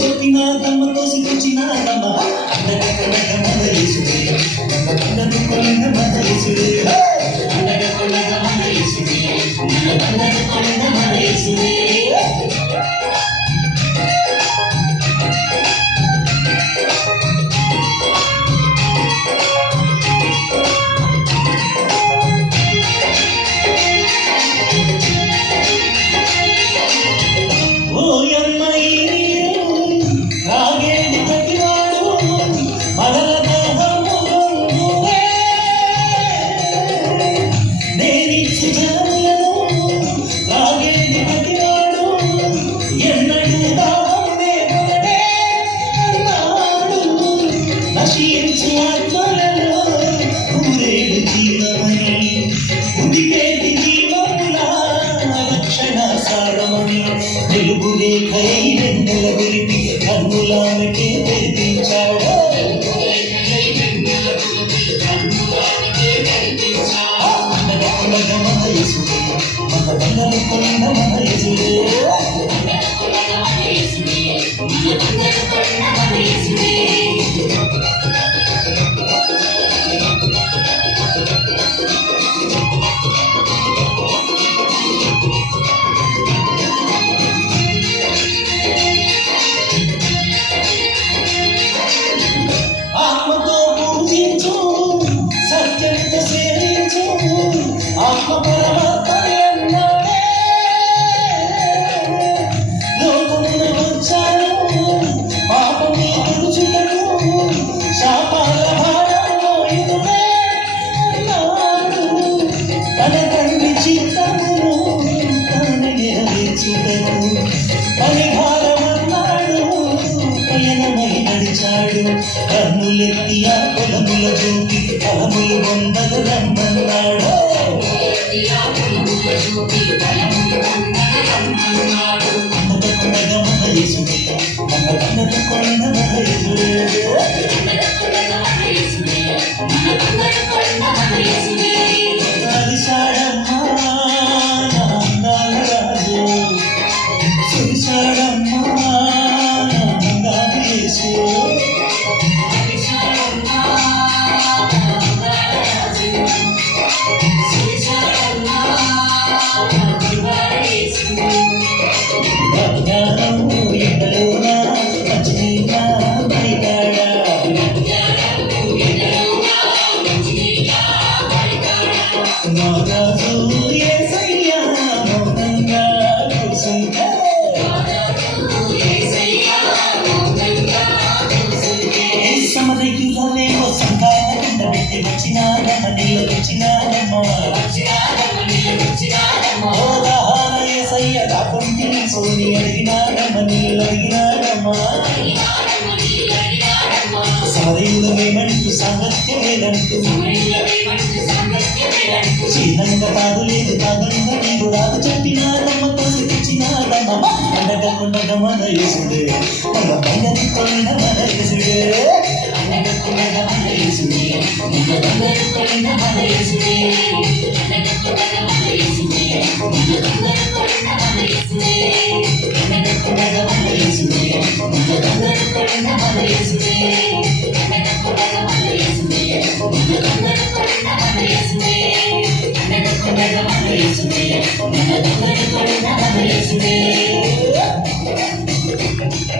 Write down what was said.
చెప్పిన తమ్మ కోసం వచ్చిన తమ్మ కన్నులానికి తెప్పించాడు కన్నులెత్తి ఆ పొలముల చూపి ఫలములు పొందలు రమ్మన్నాడు సమరీలమేమంటూ సాంగత్యమేదంటూ చిన్నంగా తాగు లేదు తాగంగా నీరు రాదు చెప్పినారమ్మతో తెచ్చినారమ్మ అండగకుండా మన యేసుడే మన పైనది కొన్న మన యేసుడే అండగకుండా మన యేసుడే అండగకుండా మన యేసుడే అండగకుండా మన యేసుడే అండగకుండా మన యేసుడే అండగకుండా మన యేసుడే అండగకుండా మన యేసుడే Yes,